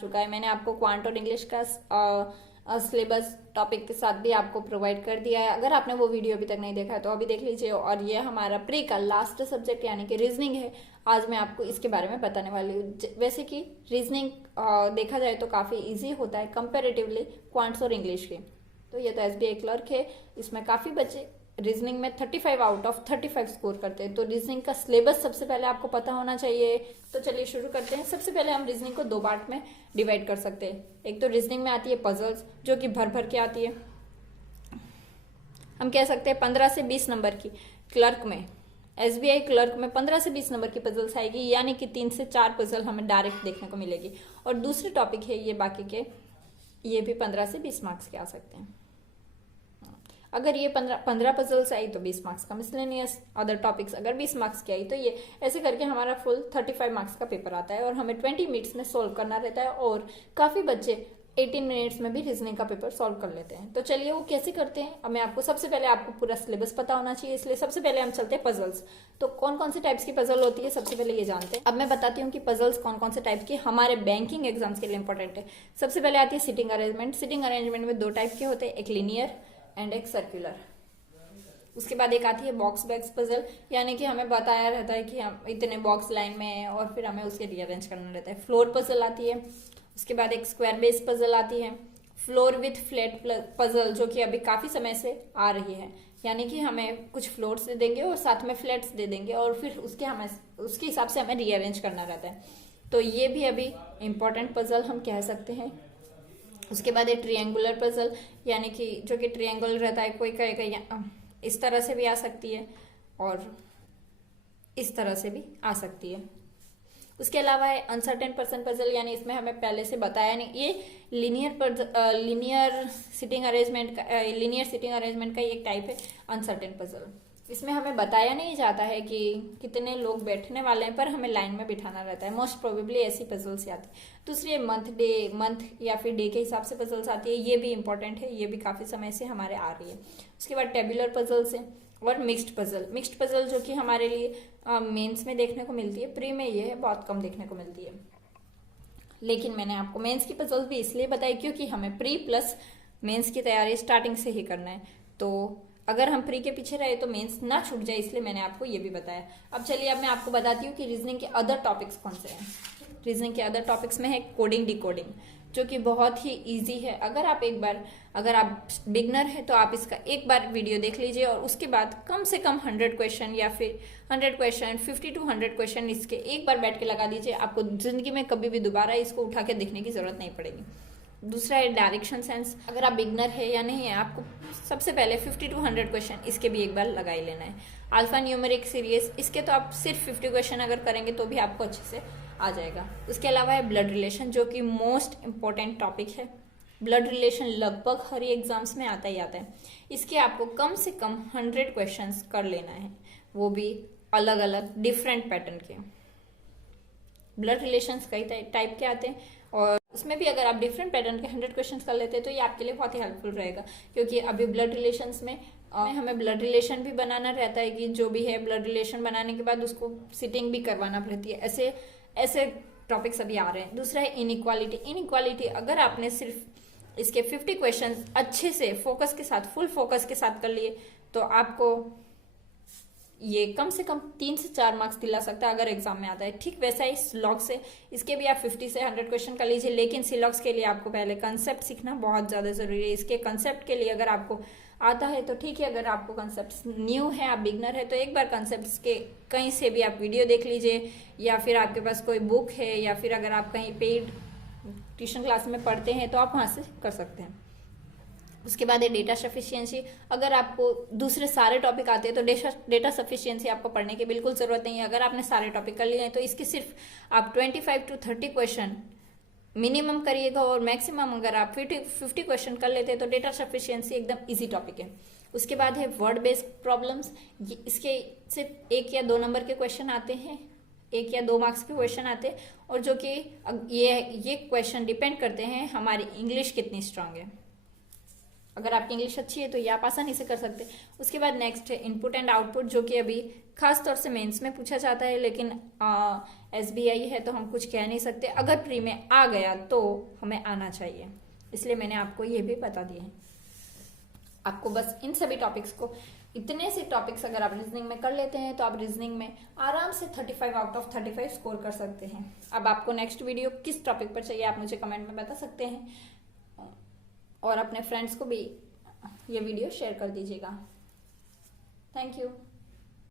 चुका है। मैंने आपको क्वांट और इंग्लिश का सिलेबस टॉपिक के साथ भी आपको प्रोवाइड कर दिया है। अगर आपने वो वीडियो अभी तक नहीं देखा है तो अभी देख लीजिए। और ये हमारा प्री का लास्ट सब्जेक्ट यानी कि रीजनिंग है। आज मैं आपको इसके बारे में बताने वाली हूँ। वैसे कि रीजनिंग देखा जाए तो काफ़ी ईजी होता है कंपेरेटिवली क्वांट्स और इंग्लिश के। तो ये तो एसबीआई क्लर्क है, इसमें काफ़ी बच्चे रीजनिंग में 35 आउट ऑफ 35 स्कोर करते हैं। तो रीजनिंग का सिलेबस सबसे पहले आपको पता होना चाहिए। तो चलिए शुरू करते हैं। सबसे पहले हम रीजनिंग को दो पार्ट में डिवाइड कर सकते हैं। एक तो रीजनिंग में आती है पजल्स, जो कि भर भर के आती है। हम कह सकते हैं 15 से 20 नंबर की। क्लर्क में, एसबीआई क्लर्क में 15 से 20 नंबर की पजल्स आएगी, यानी कि 3 से 4 पजल हमें डायरेक्ट देखने को मिलेगी। और दूसरे टॉपिक है ये बाकी के, ये भी 15 से 20 मार्क्स के आ सकते हैं। अगर ये 15 पजल्स आई तो 20 मार्क्स का मिसलेनियस। अदर टॉपिक्स अगर 20 मार्क्स की आई तो ये ऐसे करके हमारा फुल 35 मार्क्स का पेपर आता है। और हमें 20 मिनट्स में सोल्व करना रहता है। और काफ़ी बच्चे 18 मिनट्स में भी रीजनिंग का पेपर सॉल्व कर लेते हैं। तो चलिए वो कैसे करते हैं। अब मैं आपको सबसे पहले आपको पूरा सिलेबस पता होना चाहिए, इसलिए सबसे पहले हम चलते हैं पजल्स। तो कौन कौन से टाइप्स की पजल होती है सबसे पहले ये जानते हैं। अब मैं बताती हूँ कि पजल्स कौन कौन से टाइप की हमारे बैंकिंग एग्जाम्स के लिए इंपॉर्टेंट है। सबसे पहले आती है सिटिंग अरेंजमेंट। सिटिंग अरेंजमेंट में दो टाइप के होते हैं, एक लीनियर एंड एक सर्कुलर। उसके बाद एक आती है बॉक्स बैग्स पजल, यानी कि हमें बताया रहता है कि हम इतने बॉक्स लाइन में हैं और फिर हमें उसके रीअरेंज करना रहता है। फ्लोर पजल आती है। उसके बाद एक स्क्वायर बेस पजल आती है। फ्लोर विथ फ्लैट पजल, जो कि अभी काफ़ी समय से आ रही है, यानी कि हमें कुछ फ्लोर्स दे देंगे और साथ में फ्लैट्स दे देंगे और फिर उसके हिसाब से हमें रीअरेंज करना रहता है। तो ये भी अभी इम्पॉर्टेंट पजल हम कह सकते हैं। उसके बाद एक ट्रिएंगुलर पजल, यानी कि जो कि ट्रिएंगल रहता है, कोई कहेगा इस तरह से भी आ सकती है और इस तरह से भी आ सकती है। उसके अलावा है अनसर्टेन पर्सन पजल, यानी इसमें हमें पहले से बताया नहीं, ये लीनियर सिटिंग अरेंजमेंट का एक टाइप है अनसर्टेन पजल। इसमें हमें बताया नहीं जाता है कि कितने लोग बैठने वाले हैं, पर हमें लाइन में बिठाना रहता है। मोस्ट प्रोबेबली ऐसी पजल्स आती है। दूसरी है मंथ या फिर डे के हिसाब से पजल्स आती है, ये भी इंपॉर्टेंट है, ये भी काफ़ी समय से हमारे आ रही है। उसके बाद टेबुलर पजल्स है और मिक्स्ड पजल जो कि हमारे लिए मेंस में देखने को मिलती है। प्री में ये है बहुत कम देखने को मिलती है। लेकिन मैंने आपको मेंस की पजल्स भी इसलिए बताई क्योंकि हमें प्री प्लस मेंस की तैयारी स्टार्टिंग से ही करना है। तो अगर हम प्री के पीछे रहे तो मेंस ना छूट जाए, इसलिए मैंने आपको ये भी बताया। अब चलिए, अब मैं आपको बताती हूँ कि रीजनिंग के अदर टॉपिक्स कौन से हैं। रीजनिंग के अदर टॉपिक्स में है कोडिंग डिकोडिंग, जो कि बहुत ही इजी है। अगर आप बिगनर है तो आप इसका एक बार वीडियो देख लीजिए और उसके बाद कम से कम 100 क्वेश्चन या फिर 100 क्वेश्चन 50 to 100 क्वेश्चन इसके एक बार बैठ के लगा दीजिए। आपको जिंदगी में कभी भी दोबारा इसको उठा के देखने की जरूरत नहीं पड़ेगी। दूसरा है डायरेक्शन सेंस। अगर आप बिगनर है या नहीं है, आपको सबसे पहले 50 to 100 क्वेश्चन इसके भी एक बार लगा ही लेना है। अल्फा न्यूमेरिक सीरीज, इसके तो आप सिर्फ 50 क्वेश्चन अगर करेंगे तो भी आपको अच्छे से आ जाएगा। उसके अलावा है ब्लड रिलेशन, जो कि मोस्ट इंपॉर्टेंट टॉपिक है। ब्लड रिलेशन लगभग हर एग्जाम्स में आता ही आता है। इसके आपको कम से कम 100 क्वेश्चंस कर लेना है, वो भी अलग अलग डिफरेंट पैटर्न के। ब्लड रिलेशंस कई टाइप के आते हैं और उसमें भी अगर आप डिफरेंट पैटर्न के 100 क्वेश्चंस कर लेते हैं तो ये आपके लिए बहुत ही हेल्पफुल रहेगा। क्योंकि अभी ब्लड रिलेशंस में हमें ब्लड रिलेशन भी बनाना रहता है कि जो भी है ब्लड रिलेशन बनाने के बाद उसको सिटिंग भी करवाना पड़ती है। ऐसे टॉपिक्स अभी आ रहे हैं। दूसरा है इनइक्वालिटी। अगर आपने सिर्फ इसके 50 क्वेश्चन अच्छे से फुल फोकस के साथ कर लिए तो आपको ये कम से कम 3 से 4 मार्क्स दिला सकता है अगर एग्जाम में आता है। ठीक वैसा ही सिलॉक्स से, इसके भी आप 50 से 100 क्वेश्चन कर लीजिए। लेकिन सिलॉक्स के लिए आपको पहले कंसेप्ट सीखना बहुत ज़्यादा ज़रूरी है। इसके कंसेप्ट के लिए अगर आपको आता है तो ठीक है, अगर आपको कंसेप्ट न्यू है, आप बिगनर है, तो एक बार कंसेप्ट के कहीं से भी आप वीडियो देख लीजिए, या फिर आपके पास कोई बुक है, या फिर अगर आप कहीं पेड ट्यूशन क्लास में पढ़ते हैं तो आप वहाँ से कर सकते हैं। उसके बाद है डेटा सफिशिएंसी। अगर आपको दूसरे सारे टॉपिक आते हैं तो डेटा सफिशिएंसी आपको पढ़ने की बिल्कुल ज़रूरत नहीं है। अगर आपने सारे टॉपिक कर लिए हैं तो इसके सिर्फ आप 25 to 30 क्वेश्चन मिनिमम करिएगा और मैक्सिमम अगर आप 50 क्वेश्चन कर लेते हैं तो डेटा सफिशिएंसी एकदम इजी टॉपिक है। उसके बाद है वर्ड बेस्ड प्रॉब्लम्स। इसके सिर्फ 1 या 2 नंबर के क्वेश्चन आते हैं, 1 या 2 मार्क्स के क्वेश्चन आते हैं, और जो कि ये क्वेश्चन डिपेंड करते हैं हमारी इंग्लिश कितनी स्ट्रांग है। अगर आपकी इंग्लिश अच्छी है तो ये आप आसानी से कर सकते हैं। उसके बाद नेक्स्ट है इनपुट एंड आउटपुट, जो कि अभी खास तौर से मेंस में पूछा जाता है, लेकिन SBI है तो हम कुछ कह नहीं सकते। अगर प्री में आ गया तो हमें आना चाहिए, इसलिए मैंने आपको ये भी बता दिया है। आपको बस इन सभी टॉपिक्स को, इतने से टॉपिक्स अगर आप रीजनिंग में कर लेते हैं तो आप रीजनिंग में आराम से 35 आउट ऑफ 35 स्कोर कर सकते हैं। अब आपको नेक्स्ट वीडियो किस टॉपिक पर चाहिए आप मुझे कमेंट में बता सकते हैं, और अपने फ्रेंड्स को भी ये वीडियो शेयर कर दीजिएगा। Thank you.